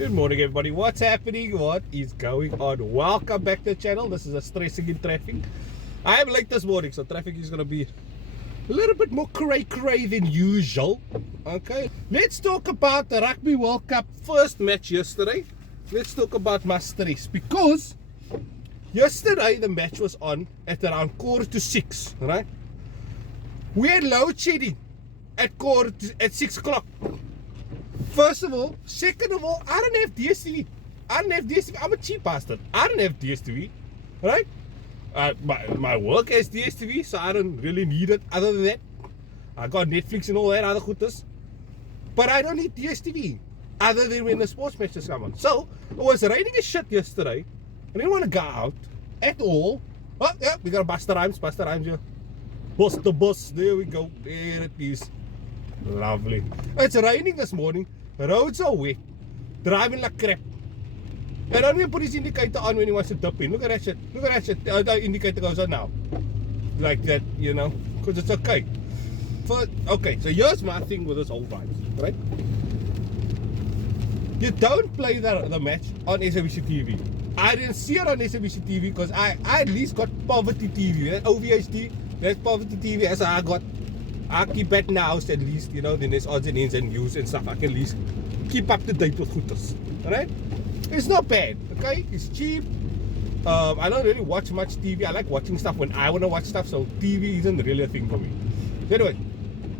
Good morning, everybody. What's happening? What is going on? Welcome back to the channel. This is a stressing in traffic. I am late this morning, so traffic is going to be a little bit more cray than usual. Okay, let's talk about the Rugby World Cup first match yesterday. Let's talk about my stress, because yesterday the match was on at around 5:45, right? We had load shedding at 6 o'clock. First of all. Second of all, I don't have DSTV. I'm a cheap bastard. I don't have DSTV, right? My work has DSTV, so I don't really need it. Other than that, I got Netflix and all that other goodness. But I don't need DSTV, other than when the sports matches come on. So, it was raining as shit yesterday. I didn't want to go out at all. Oh, yeah, we got a Buster Rhymes here. Bust the bus, there we go. There it is. Lovely. It's raining this morning. Roads are wet. Driving like crap. And don't even put his indicator on when he wants to dip in. Look at that shit. Look at that shit. The indicator goes on now. Like that, you know. Because it's okay. Okay, so here's my thing with this whole vibe, right? You don't play the match on SABC TV. I didn't see it on SABC TV because I at least got poverty TV. That OVHD, that's poverty TV. As I keep it in the house at least, you know, then there's odds and ends and news and stuff. I can at least keep up to date with goodness, alright? It's not bad, okay? It's cheap. I don't really watch much TV. I like watching stuff when I want to watch stuff, so TV isn't really a thing for me. Anyway,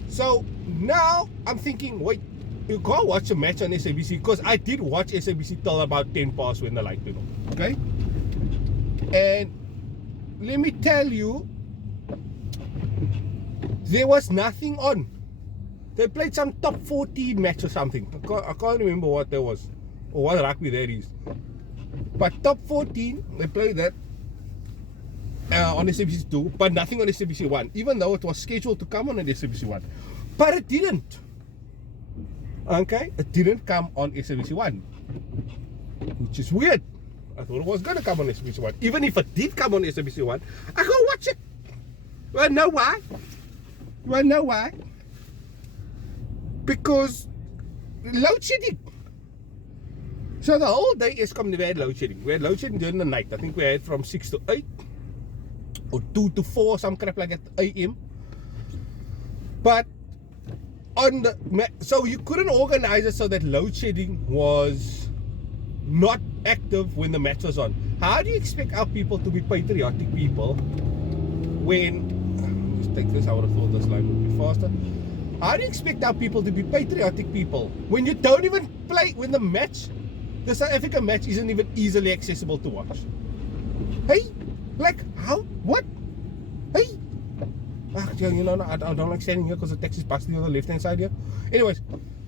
so now I'm thinking, wait, you can't watch a match on SABC, because I did watch SABC till about 10 past when the light went on, okay? And let me tell you, there was nothing on. They played some top 14 match or something. I can't remember what that was, or what rugby that is. But top 14, they played that on SABC 2, but nothing on SABC 1, even though it was scheduled to come on SABC 1. But it didn't. Okay? It didn't come on SABC 1, which is weird. I thought it was going to come on SABC 1. Even if it did come on SABC 1, I can't watch it. Well, know why? You want to know why? Because load shedding. So the whole day Eskom never had load shedding. We had load shedding during the night. I think we had from 6 to 8 or 2 to 4, some crap like that, AM. But on so you couldn't organize it so that load shedding was not active when the match was on. How do you expect our people to be patriotic people when, take this, I would have thought this line would be faster. How do you expect our people to be patriotic people when you don't even play, when the South African match isn't even easily accessible to watch? Hey, like, how, what? Hey, you know, I don't like standing here because the taxi's passing on the left hand side here. Anyways,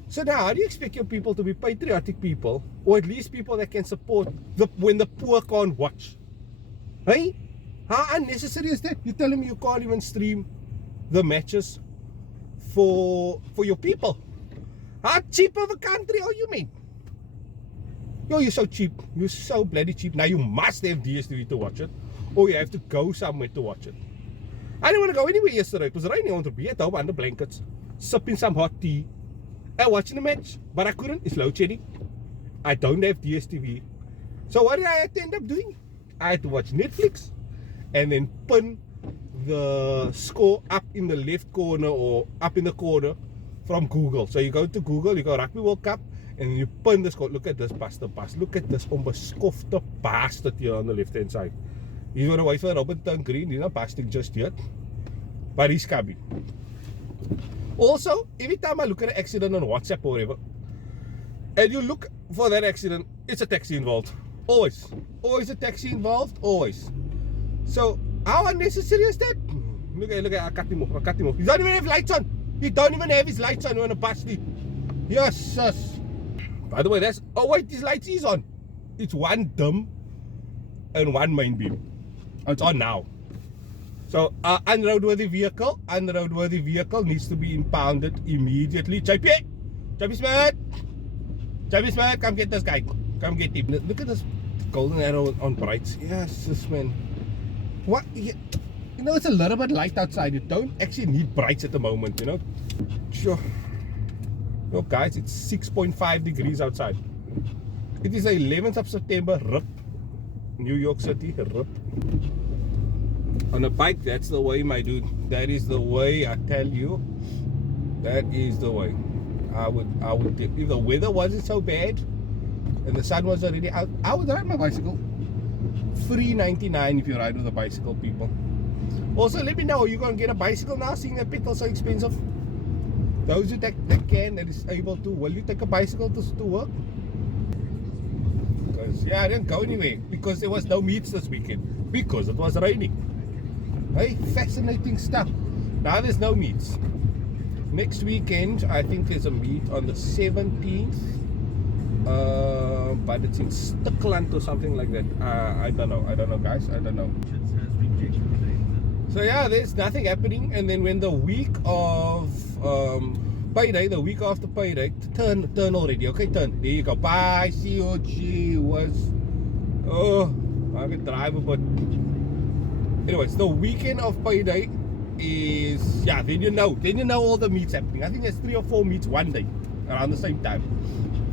so now how do you expect your people to be patriotic people, or at least people that can support when the poor can't watch? Hey? How unnecessary is that? You're telling me you can't even stream the matches for your people? How cheap of a country are you, man? Yo, you're so cheap. You're so bloody cheap. Now you must have DSTV to watch it, or you have to go somewhere to watch it. I didn't want to go anywhere yesterday. It was raining. I wanted to be at home under blankets, sipping some hot tea and watching the match. But I couldn't. It's load shedding. I don't have DSTV. So what did I have to end up doing? I had to watch Netflix and then pin the score up in the left corner or up in the corner from Google. So you go to Google, you go Rugby World Cup, and you pin the score. Look at this bastard pass. Look at this onbeskofte bastard here on the left hand side. He's going to wait for Robert turn green. He's not passing just yet, but he's coming. Also, every time I look at an accident on WhatsApp or whatever, and you look for that accident, it's a taxi involved. Always. Always a taxi involved. Always. So, how unnecessary is that? Look at, I cut him off. He don't even have lights on. He don't even have his lights on when a bus leaves. Yes, yes. By the way, oh wait, his lights is on. It's one dim and one main beam. It's on now. So, unroadworthy vehicle needs to be impounded immediately. JP Smith, come get this guy. Come get him. Look at this golden arrow on brights. Yes, this man. What? You know, it's a little bit light outside. You don't actually need brights at the moment, you know. Sure. Look, guys, it's 6.5 degrees outside. It is the 11th of September, RIP. New York City, RIP. On a bike, that's the way, my dude. That is the way, I tell you. That is the way. I would, if the weather wasn't so bad and the sun was already out, I would ride my bicycle. $3.99 if you ride with a bicycle, people. Also, let me know, you're going to get a bicycle now, seeing that petrol's so expensive? Those who that is able to, will you take a bicycle to work? Because, yeah, I didn't go anywhere because there was no meets this weekend because it was raining. Hey, fascinating stuff. Now there's no meets. Next weekend, I think there's a meet on the 17th. But it's in Stikland or something like that. I don't know, guys. I don't know. So yeah, there's nothing happening. And then when the week of payday, the week after payday, turn already. Okay, turn. There you go. Bye. See you. Gee was. Oh, I can drive, but anyways, the weekend of payday is, yeah, then you know all the meets happening. I think there's 3 or 4 meets one day around the same time.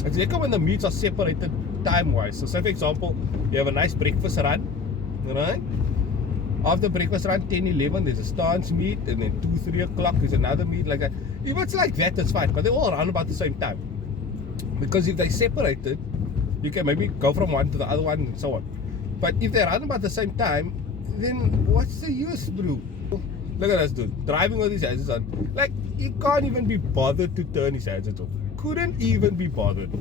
It's like when the meets are separated time-wise. So say for example, you have a nice breakfast run, right? After breakfast run, 10, 11, there's a stance meet, and then 2, 3 o'clock there's another meet like that. If it's like that, that's fine, but they're all around about the same time. Because if they separated, you can maybe go from one to the other one and so on. But if they're around about the same time, then what's the use, bro? Look at us, dude, driving with his hazards on. Like, he can't even be bothered to turn his hazards off. Couldn't even be bothered.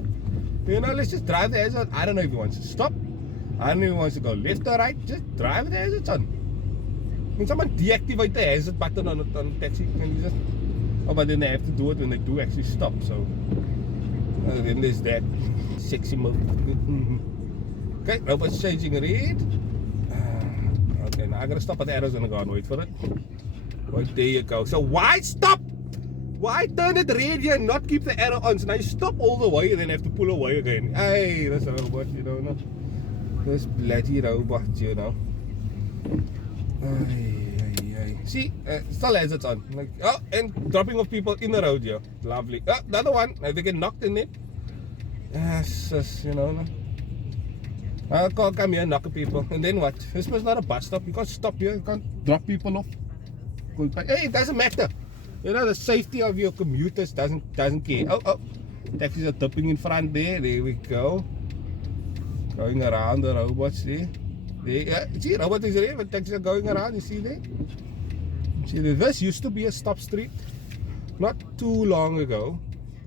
You know, let's just drive the hazards on. I don't know if he wants to stop. I don't know if he wants to go left or right. Just drive the hazards on. When someone deactivate the hazard button on a taxi, and you just, oh, but then they have to do it when they do actually stop. So then there's that sexy mode. Okay, robots changing red. Okay, now I gotta stop at the arrows and go and wait for it. Right, there you go. So why stop? Why turn it red here and not keep the arrow on? So now you stop all the way and then have to pull away again. Hey, that's a robot, you know. No? This bloody robot, you know. See, still has it on. Like, oh, and dropping off people in the road here. Lovely. Oh, another one. They get knocked in it. Yes, you know. No? I can't come here and knock people. And then what? This was not a bus stop. You can't stop here. You can't drop people off. Hey, it doesn't matter. You know, the safety of your commuters doesn't care. Oh, taxis are dipping in front there. There we go. Going around the robots there. See, robot is there, but taxis are going around. You see there? See, this used to be a stop street not too long ago,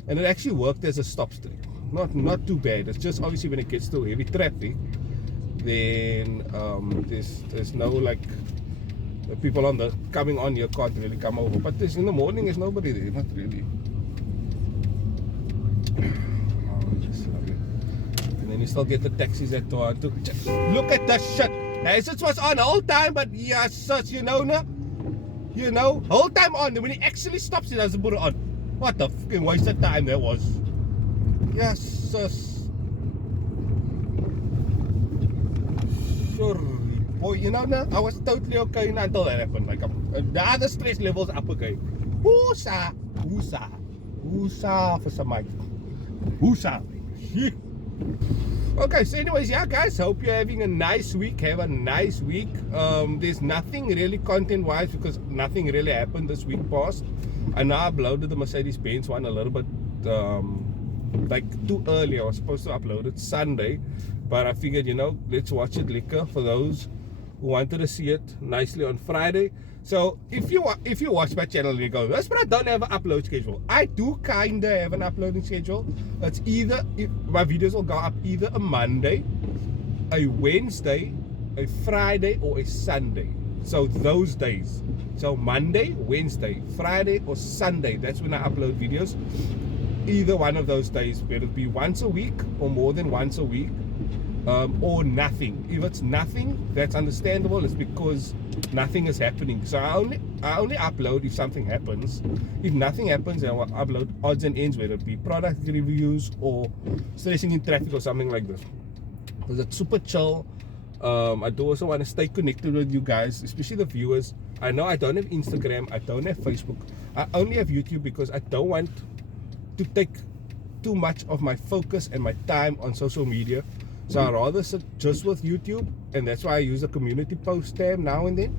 and it actually worked as a stop street. Not too bad. It's just obviously when it gets to heavy traffic, then there's no like the people on the coming on here can't really come over. But this in the morning there's nobody there, not really. Oh, just lovely. And then you still get the taxis that want to look at that shit. As it was on the whole time, but yes, sus, you know, whole time on. When he actually stops, he doesn't put it on. What the fucking waste of time that was. Yes, sus. Sure, boy, you know, I was totally okay until that happened. Like, the other stress levels up again. Woosa for some mic. Woosa. Okay, so anyways, yeah, guys, hope you're having a nice week. Have a nice week. There's nothing really content-wise because nothing really happened this week past. I know I uploaded the Mercedes-Benz one a little bit like too early. I was supposed to upload it Sunday, but I figured, you know, let's watch it liquor for those who wanted to see it nicely on Friday. So if you watch my channel and you go, that's but I don't have an upload schedule. I do kinda have an uploading schedule. It's either my videos will go up either a Monday, a Wednesday, a Friday, or a Sunday. So those days, so Monday, Wednesday, Friday, or Sunday, that's when I upload videos. Either one of those days, whether it be once a week or more than once a week, or nothing. If it's nothing, that's understandable. It's because nothing is happening. So I only upload if something happens. If nothing happens, then I'll upload odds and ends, whether it be product reviews or stressing in traffic or something like this. Because it's super chill. I do also want to stay connected with you guys, especially the viewers. I know I don't have Instagram, I don't have Facebook. I only have YouTube because I don't want to take too much of my focus and my time on social media. So I rather sit just with YouTube, and that's why I use a community post tab now and then.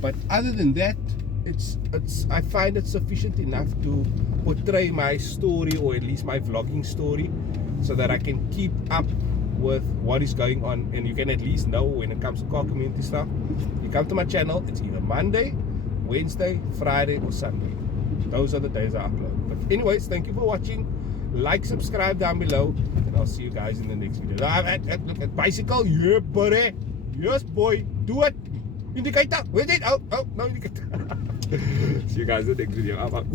But other than that, I find it sufficient enough to portray my story, or at least my vlogging story, so that I can keep up with what is going on, and you can at least know when it comes to car community stuff. You come to my channel, it's either Monday, Wednesday, Friday, or Sunday. Those are the days I upload. But anyways, thank you for watching. Like, subscribe down below, and I'll see you guys in the next video. Look at bicycle, yeah, buddy. Yes, boy, do it. Indicator, where's it? Oh, no indicator. See you guys in the next video. I'm out.